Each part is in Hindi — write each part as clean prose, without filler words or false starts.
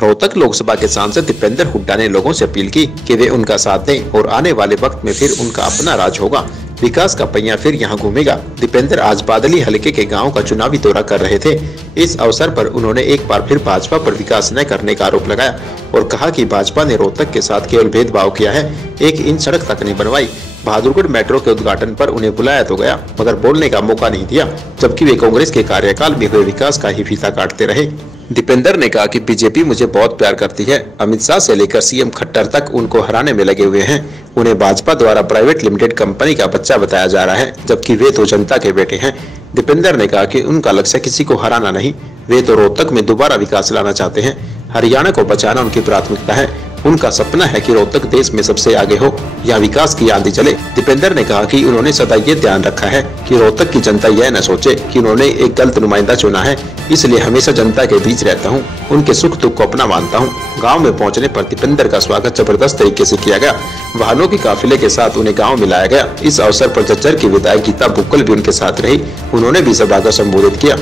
रोहतक लोकसभा के सांसद दीपेंद्र हुड्डा ने लोगों से अपील की कि वे उनका साथ दें और आने वाले वक्त में फिर उनका अपना राज होगा, विकास का पहिया फिर यहां घूमेगा। दीपेंद्र आज बादली हलके के गांव का चुनावी दौरा कर रहे थे। इस अवसर पर उन्होंने एक बार फिर भाजपा पर विकास न करने का आरोप लगाया और कहा कि भाजपा ने रोहतक के साथ केवल भेदभाव किया है, 1 इंच सड़क तक नहीं बनवाई। बहादुरगढ़ मेट्रो के उद्घाटन पर उन्हें बुलाया तो गया मगर बोलने का मौका नहीं दिया, जबकि वे कांग्रेस के कार्यकाल में हुए विकास का ही फीता काटते रहे। दीपेंद्र ने कहा कि बीजेपी मुझे बहुत प्यार करती है। अमित शाह से लेकर सीएम खट्टर तक उनको हराने में लगे हुए हैं। उन्हें भाजपा द्वारा प्राइवेट लिमिटेड कंपनी का बच्चा बताया जा रहा है, जबकि वे तो जनता के बेटे हैं। दीपेंद्र ने कहा कि उनका लक्ष्य किसी को हराना नहीं, वे तो रोहतक में दोबारा विकास लाना चाहते हैं। हरियाणा को बचाना उनकी प्राथमिकता है। उनका सपना है कि रोहतक देश में सबसे आगे हो, यहाँ विकास की आंधी चले। दीपेंद्र ने कहा कि उन्होंने सदा ये ध्यान रखा है कि रोहतक की जनता यह न सोचे कि उन्होंने एक गलत नुमाइंदा चुना है, इसलिए हमेशा जनता के बीच रहता हूँ, उनके सुख दुख को अपना मानता हूँ। गाँव में पहुँचने पर दीपेंद्र का स्वागत जबरदस्त तरीके से किया गया। वाहनों के काफिले के साथ उन्हें गाँव में लाया गया। इस अवसर पर झज्जर की विधायक गीता बुक्कल भी उनके साथ रही। उन्होंने भी सभा को संबोधित किया।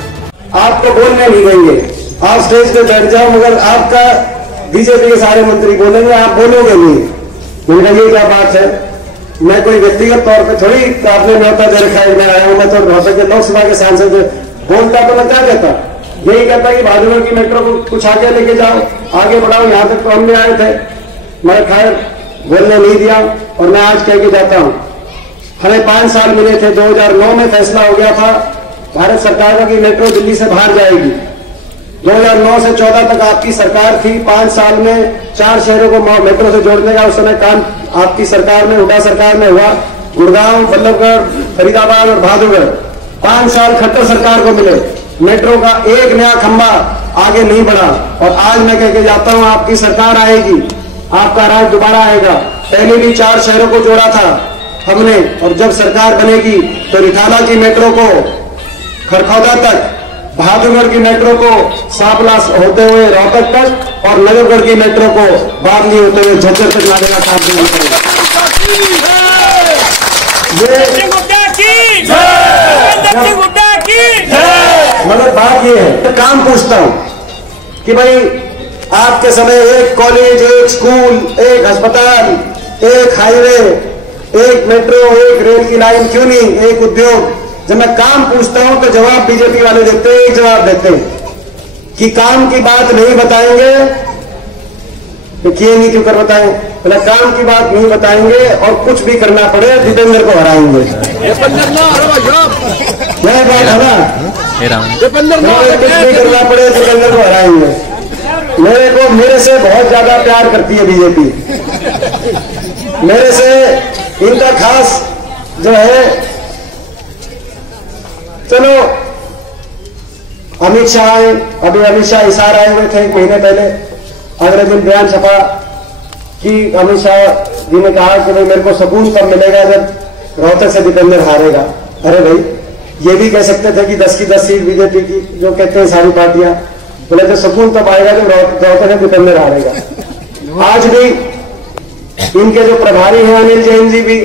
आपको बोलने नहीं देंगे, आप स्टेज पे बैठ जाओ, मगर आपका बीजेपी के सारे मंत्री बोलेंगे, आप बोलोगे नहीं। मैंने ये क्या बात है, मैं कोई व्यक्तिगत तौर पे थोड़ी आपने न्योता दे रखा है, मैं आया हूँ, मैं तो रोहतक के लोकसभा के सांसद बोलता तो मैं क्या कहता, यही कहता कि बहादुरगढ़ की मेट्रो को कुछ आगे लेके जाओ, आगे बढ़ाओ। यहाँ तक तो हमने आए थे, मैं खैर बोलने नहीं दिया और मैं आज कह के जाता हूँ। हमें 5 साल मिले थे, 2009 में फैसला हो गया था भारत सरकार का कि मेट्रो दिल्ली से बाहर जाएगी। 2009 से 14 तक आपकी सरकार थी। 5 साल में 4 शहरों को मेट्रो से जोड़ने का उस समय काम आपकी सरकार में, हुड्डा सरकार में हुआ। गुड़गांव, बल्लभगढ़, फरीदाबाद और बहादुरगढ़ 5 साल खट्टर सरकार को मिले। मेट्रो का एक नया खंबा आगे नहीं बढ़ा और आज मैं कह के जाता हूं, आपकी सरकार आएगी, आपका राज दोबारा आएगा। पहले भी 4 शहरों को जोड़ा था हमने, और जब सरकार बनेगी तो रिठाला की मेट्रो को खरखौदा तक, बहादुरगढ़ की मेट्रो को सांपला होते हुए रोहतक तक और नजफगढ़ की मेट्रो को बादली होते हुए झज्जर तक लाने का काम करेंगे। मगर बात ये है, तो काम पूछता हूं कि भाई आपके समय एक कॉलेज, एक स्कूल, एक अस्पताल, एक हाईवे, एक मेट्रो, एक रेल की लाइन क्यों नहीं, एक उद्योग। जब मैं काम पूछता हूं तो जवाब बीजेपी वाले देते हैं, एक जवाब देते हैं कि काम की बात नहीं बताएंगे, तो किए नहीं क्यों कर बताएं, बोला काम की बात नहीं बताएंगे और कुछ भी करना पड़े दीपेंद्र को हराएंगे। यह बात है ना, कुछ भी करना पड़े दीपेंद्र को हराएंगे। मेरे से बहुत ज्यादा प्यार करती है बीजेपी, मेरे से इनका खास जो है। चलो अमित शाह आए, अभी अमित शाह हिसार आए हुए थे 1 महीने पहले, अगले दिन बयान छपा कि अमित शाह जी ने कहा कि भाई मेरे को सुकून तब मिलेगा जब रोहतक से दीपेंद्र हारेगा। अरे भाई ये भी कह सकते थे कि 10 की 10 सीट बीजेपी की, जो कहते हैं सारी पार्टियां, बोले तो सुकून तब आएगा जब रोहतक से दीपेंद्र हारेगा। आज भी इनके जो प्रभारी हैं अनिल जैन जी भी,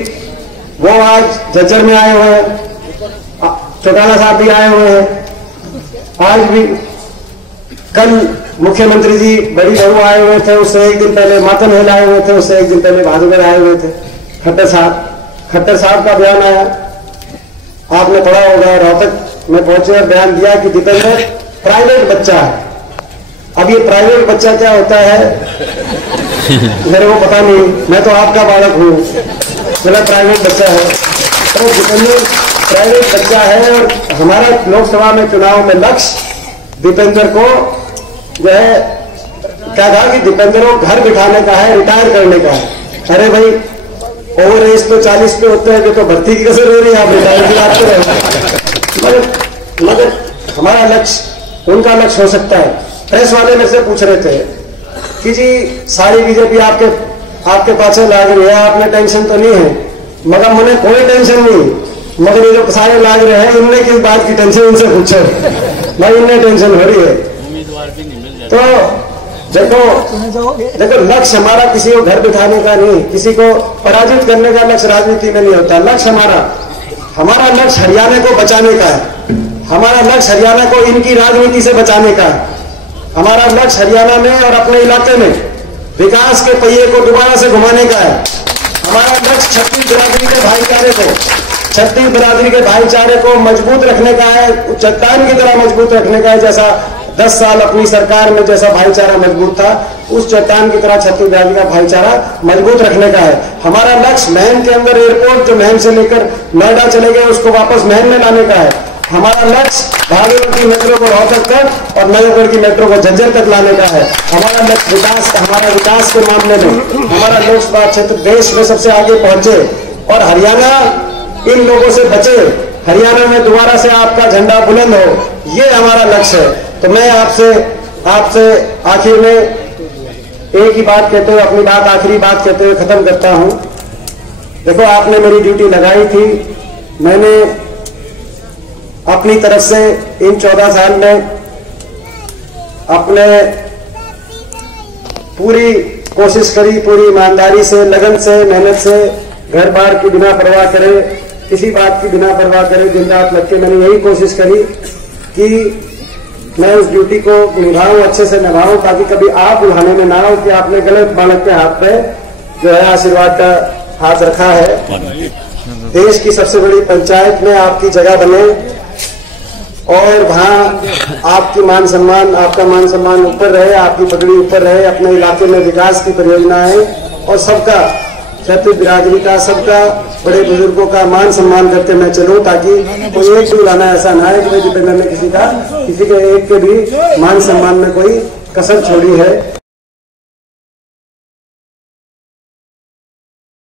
वो आज झज्जर में आए हुए हैं, चौटाला साहब भी आए हुए हैं। आज भी कल मुख्यमंत्री जी बड़ी बहू आए हुए थे, उससे 1 दिन पहले मातन हिल आए हुए थे, उससे 1 दिन पहले बहादुरगढ़ आए हुए थे। खट्टर साहब का बयान आया, आपने पढ़ा होगा, रोहतक में पहुंचे और बयान दिया कि दीपेंद्र प्राइवेट बच्चा है। अब ये प्राइवेट बच्चा क्या होता है मेरे को पता नहीं, मैं तो आपका बालक हूँ, मेरा प्राइवेट बच्चा है। तो दीपेंद्र प्राइवेट बच्चा है और हमारा लोकसभा में चुनाव में लक्ष्य दीपेंद्र को जो है क्या कहा कि दीपेंद्र को घर बिठाने का है, रिटायर करने का है। अरे भाई ओवर एज तो 40 पे होते हैं, तो भर्ती की कसर हो रही है, आप रिटायर की बात कर रहे हैं। मगर हमारा लक्ष्य उनका लक्ष्य हो सकता है। प्रेस वाले मेरे से पूछ रहे थे कि जी सारी बीजेपी आपके पाछे लाग रही है, आपने टेंशन तो नहीं है। मगर मुझे कोई टेंशन नहीं, मगर ये जो सारे लाग रहे हैं इनने किस बात की टेंशन, इनसे पूछो भाई, इनने टेंशन हो रही है। तो देखो लक्ष्य हमारा किसी को घर बिठाने का नहीं, किसी को पराजित करने का लक्ष्य राजनीति में नहीं होता। लक्ष्य हमारा लक्ष्य हरियाणा को बचाने का है, हमारा लक्ष्य हरियाणा को इनकी राजनीति से बचाने का है। हमारा लक्ष्य हरियाणा में और अपने इलाके में विकास के पहिए को दोबारा से घुमाने का है। हमारा लक्ष्य छत्तीस बिरादरी के भाईचारे को मजबूत रखने का है, चट्टान की तरह मजबूत रखने का है। जैसा 10 साल अपनी सरकार में जैसा भाईचारा मजबूत था, उस चट्टान की तरह छत्तीस बिरादरी का भाईचारा मजबूत रखने का है। हमारा लक्ष्य महम के अंदर एयरपोर्ट, जो महम से लेकर नोएडा चले गए, उसको वापस महम में लाने का है। हमारा लक्ष्य भागलपुर की मेट्रो को रोहतक तक और नजफगढ़ की मेट्रो को झज्जर तक लाने का है। हमारा लक्ष्य हमारा विकास के मामले में हमारा लोकसभा क्षेत्र देश में सबसे आगे पहुंचे और हरियाणा इन लोगों से बचे, हरियाणा में दोबारा से आपका झंडा बुलंद हो, ये हमारा लक्ष्य है। तो मैं आपसे आखिर में एक ही बात कहते हुए, अपनी बात आखिरी बात कहते हुए खत्म करता हूं। देखो, आपने मेरी ड्यूटी लगाई थी, मैंने अपनी तरफ से इन 14 साल में अपने पूरी कोशिश करी, पूरी ईमानदारी से, लगन से, मेहनत से, घर बार की बिना परवाह करे, किसी बात की बिना परवाह करे, दिन रात लग के मैंने यही कोशिश करी कि मैं उस ड्यूटी को निभाऊं, अच्छे से निभाऊं, ताकि कभी आप उल्हाने में ना हो कि आपने गलत बालक के हाथ पे जो है आशीर्वाद का हाथ रखा है। देश की सबसे बड़ी पंचायत में आपकी जगह बने और वहां आपका मान सम्मान ऊपर रहे, आपकी पगड़ी ऊपर रहे, अपने इलाके में विकास की परियोजनाएं और सबका, छत्तीस बिरादरी का, सबका, बड़े बुजुर्गों का मान सम्मान करके मैं चलूं, ताकि कोई एक भी लाना ऐसा ना है कि दीपेंद्र ने किसी के एक के भी मान सम्मान में कोई कसर छोड़ी है।